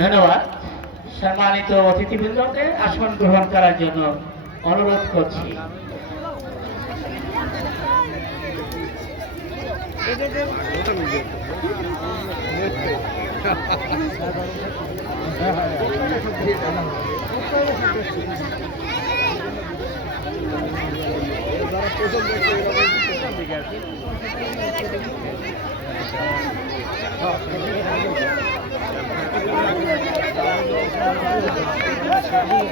ধন্যবাদ। সম্মানিত অতিথিবৃন্দকে আসন গ্রহণ করার জন্য অনুরোধ করছি। দিকে الشعوب